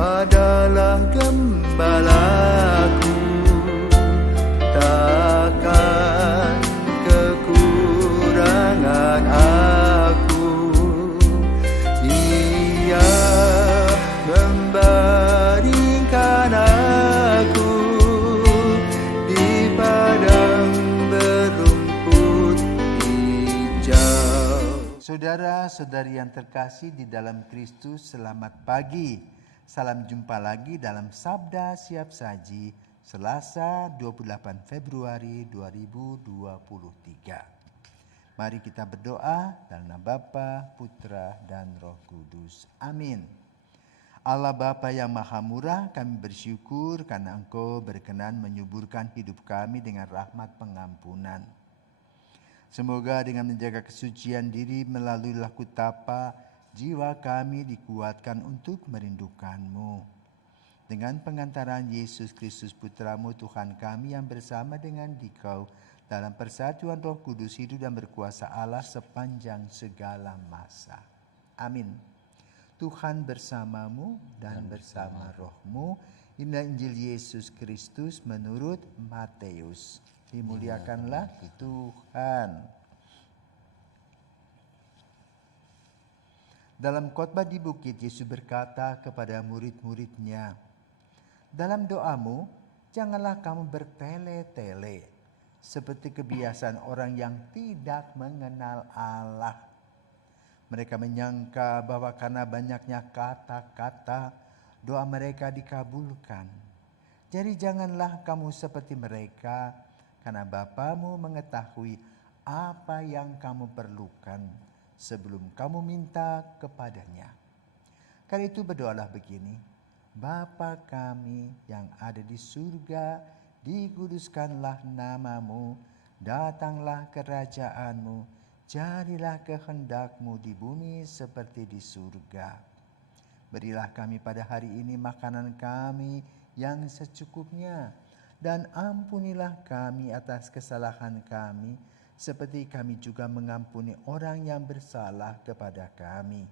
adalah gembalaku, takkan kekurangan aku. Ia membaringkan aku di padang berumput hijau. Saudara-saudari yang terkasih di dalam Kristus, selamat pagi. Salam jumpa lagi dalam Sabda Siap Saji, Selasa 28 Februari 2023. Mari kita berdoa dalam nama Bapa, Putra, dan Roh Kudus. Amin. Allah Bapa yang Maha Murah, kami bersyukur karena Engkau berkenan menyuburkan hidup kami dengan rahmat pengampunan. Semoga dengan menjaga kesucian diri melalui laku tapa, jiwa kami dikuatkan untuk merindukan-Mu. Dengan pengantaran Yesus Kristus Putra-Mu Tuhan kami yang bersama dengan Dikau dalam persatuan Roh Kudus hidup dan berkuasa Allah sepanjang segala masa. Amin. Tuhan bersamamu dan bersama rohmu. Inilah Injil Yesus Kristus menurut Matius. Dimuliakanlah Tuhan. Dalam khotbah di bukit, Yesus berkata kepada murid-muridnya, dalam doamu, janganlah kamu bertele-tele, seperti kebiasaan orang yang tidak mengenal Allah. Mereka menyangka bahwa karena banyaknya kata-kata, doa mereka dikabulkan. Jadi janganlah kamu seperti mereka, karena Bapamu mengetahui apa yang kamu perlukan sebelum kamu minta kepadanya. Karena itu berdoalah begini, Bapa kami yang ada di surga, dikuduskanlah namamu, datanglah kerajaanmu, jadilah kehendak-Mu di bumi seperti di surga. Berilah kami pada hari ini makanan kami yang secukupnya, dan ampunilah kami atas kesalahan kami, seperti kami juga mengampuni orang yang bersalah kepada kami.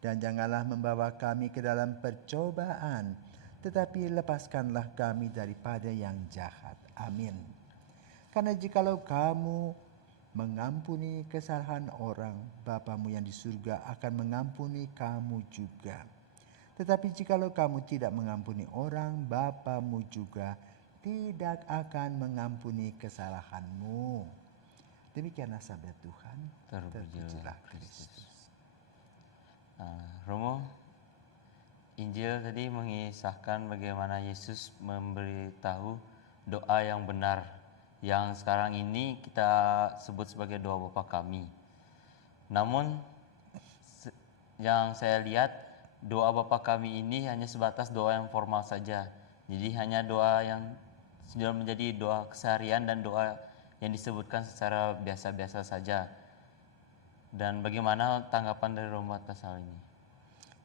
Dan janganlah membawa kami ke dalam percobaan, tetapi lepaskanlah kami daripada yang jahat. Amin. Karena jikalau kamu mengampuni kesalahan orang, Bapamu yang di surga akan mengampuni kamu juga. Tetapi jikalau kamu tidak mengampuni orang, Bapamu juga tidak akan mengampuni kesalahanmu. Demikianlah sabda Tuhan. Terpujilah Kristus. Romo, Injil tadi mengisahkan bagaimana Yesus memberitahu doa yang benar, yang sekarang ini kita sebut sebagai doa Bapa Kami. Namun yang saya lihat, doa Bapa Kami ini hanya sebatas doa yang formal saja. Jadi hanya doa yang sudah menjadi doa keseharian dan doa yang disebutkan secara biasa-biasa saja. Dan bagaimana tanggapan dari Romo atas hal ini?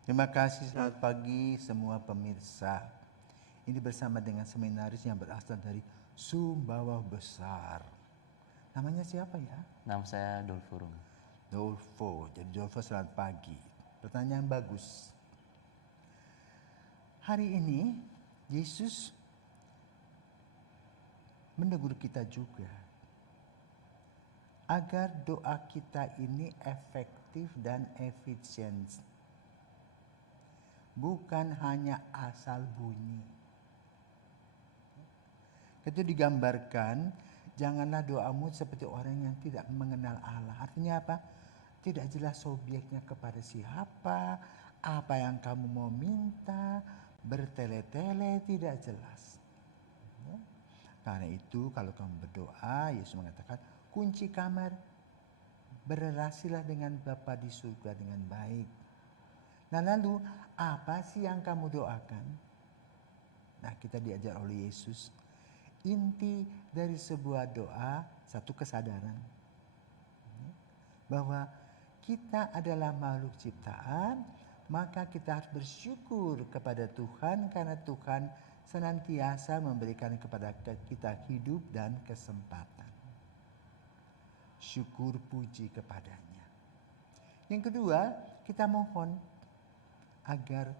Terima kasih, selamat pagi semua pemirsa. Ini bersama dengan seminaris yang berasal dari Sumbawa Besar. Namanya siapa ya? Nama saya Dolfo. Dolfo. Jadi Dolfo, selamat pagi. Pertanyaan bagus. Hari ini Yesus menegur kita juga agar doa kita ini efektif dan efisien. Bukan hanya asal bunyi. Itu digambarkan, janganlah doamu seperti orang yang tidak mengenal Allah. Artinya apa? Tidak jelas subjeknya kepada siapa, apa yang kamu mau minta, bertele-tele, tidak jelas. Ya. Karena itu kalau kamu berdoa, Yesus mengatakan, kunci kamar, berrelasilah dengan Bapa di surga dengan baik. Nah lalu, apa sih yang kamu doakan? Nah kita diajar oleh Yesus, inti dari sebuah doa, satu kesadaran. Bahwa kita adalah makhluk ciptaan, maka kita harus bersyukur kepada Tuhan karena Tuhan senantiasa memberikan kepada kita hidup dan kesempatan. Syukur puji kepadanya. Yang kedua, kita mohon agar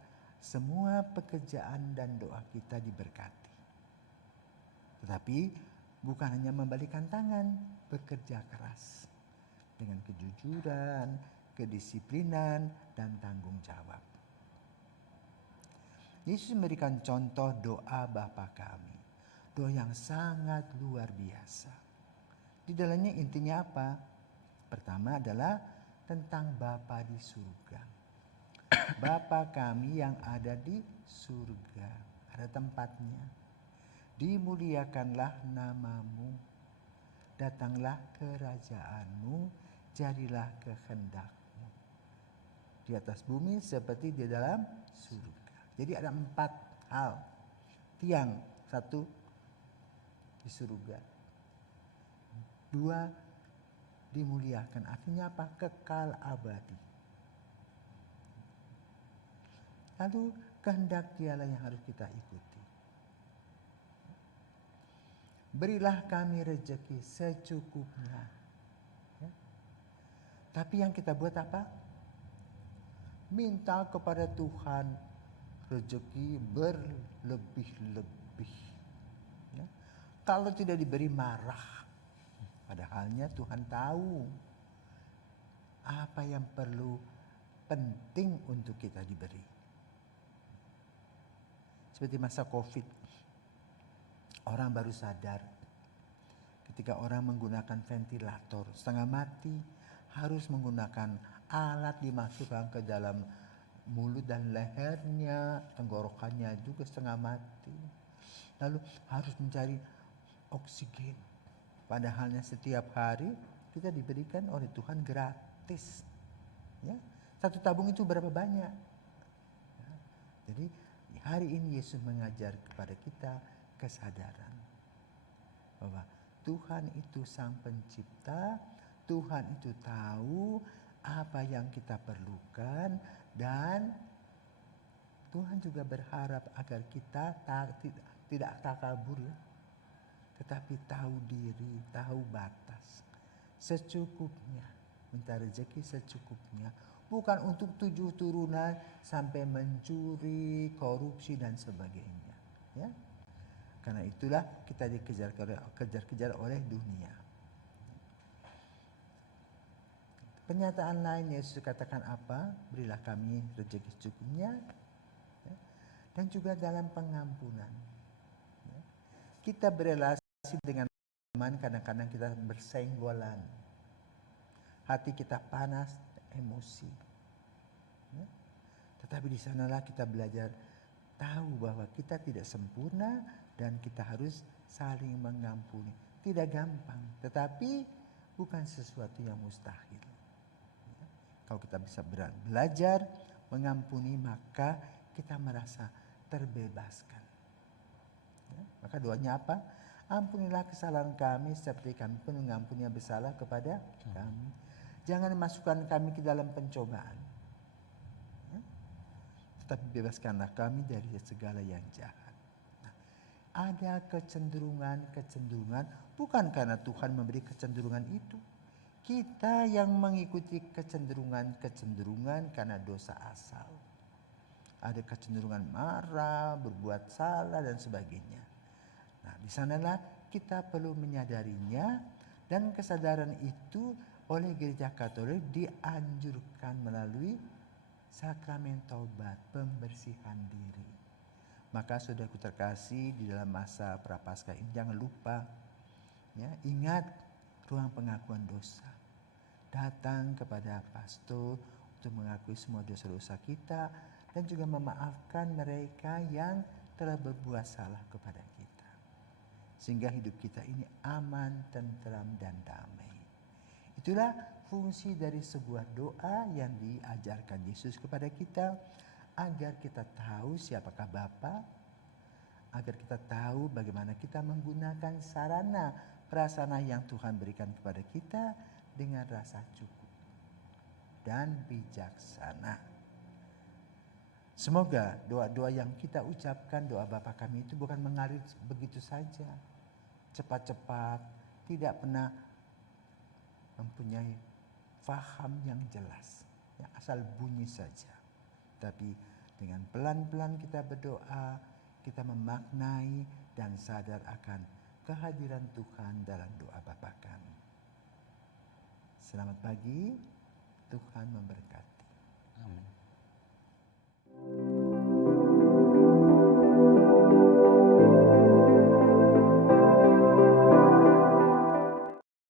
semua pekerjaan dan doa kita diberkati. Tetapi bukan hanya membalikan tangan, bekerja keras dengan kejujuran, kedisiplinan, dan tanggung jawab. Yesus memberikan contoh doa Bapa kami, doa yang sangat luar biasa. Di dalamnya intinya apa? Pertama adalah tentang Bapa di surga. Bapa kami yang ada di surga, ada tempatnya. Dimuliakanlah namamu, datanglah kerajaanmu, jadilah kehendakmu. Di atas bumi seperti di dalam surga. Jadi ada 4 hal. Tiang, 1 di surga. 2 dimuliakan, artinya apa? Kekal abadi. Lalu kehendak Dialah yang harus kita ikuti. Berilah kami rezeki secukupnya. Ya. Tapi yang kita buat apa? Minta kepada Tuhan rezeki berlebih-lebih. Ya. Kalau tidak diberi marah. Padahalnya Tuhan tahu apa yang perlu, penting untuk kita diberi. Seperti masa COVID, orang baru sadar ketika orang menggunakan ventilator setengah mati, harus menggunakan alat dimasukkan ke dalam mulut dan lehernya, tenggorokannya juga setengah mati. Lalu harus mencari oksigen. Padahalnya setiap hari kita diberikan oleh Tuhan gratis. Ya, 1 tabung itu berapa banyak? Ya, jadi hari ini Yesus mengajar kepada kita kesadaran bahwa Tuhan itu Sang Pencipta, Tuhan itu tahu apa yang kita perlukan, dan Tuhan juga berharap agar kita tidak takabur, ya, tetapi tahu diri, tahu batas, secukupnya, minta rezeki secukupnya, bukan untuk 7 turunan sampai mencuri, korupsi dan sebagainya. Ya, karena itulah kita dikejar-kejar oleh dunia. Pernyataan lain Yesus katakan apa? Berilah kami rezeki secukupnya, ya, dan juga dalam pengampunan. Ya. Kita berelasi dengan teman, kadang-kadang kita bersenggolan, hati kita panas, emosi. Ya. Tetapi di sanalah kita belajar tahu bahwa kita tidak sempurna dan kita harus saling mengampuni. Tidak gampang, tetapi bukan sesuatu yang mustahil. Ya. Kalau kita bisa belajar mengampuni, maka kita merasa terbebaskan. Ya. Maka doanya apa? Ampunilah kesalahan kami seperti kami pun mengampuni yang bersalah kepada kami. Jangan masukkan kami ke dalam pencobaan. Ya. Tetapi bebaskanlah kami dari segala yang jahat. Nah, ada kecenderungan bukan karena Tuhan memberi kecenderungan itu. Kita yang mengikuti kecenderungan karena dosa asal. Ada kecenderungan marah, berbuat salah dan sebagainya. Nah, di sanalah kita perlu menyadarinya, dan kesadaran itu oleh Gereja Katolik dianjurkan melalui sakramen taubat, pembersihan diri. Maka saudaraku terkasih, di dalam masa Prapaskah ini jangan lupa, ya, ingat ruang pengakuan dosa. Datang kepada pastor untuk mengakui semua dosa-dosa kita dan juga memaafkan mereka yang telah berbuat salah kepada kita. Sehingga hidup kita ini aman, tentram, dan damai. Itulah fungsi dari sebuah doa yang diajarkan Yesus kepada kita, agar kita tahu siapakah Bapa, agar kita tahu bagaimana kita menggunakan sarana prasarana yang Tuhan berikan kepada kita dengan rasa cukup dan bijaksana. Semoga doa-doa yang kita ucapkan, doa Bapa kami itu bukan mengalir begitu saja, cepat-cepat, tidak pernah mempunyai faham yang jelas, ya, asal bunyi saja. Tapi Dengan pelan-pelan kita berdoa, kita memaknai dan sadar akan kehadiran Tuhan dalam doa Bapa kami. Selamat pagi, Tuhan memberkati. Amin.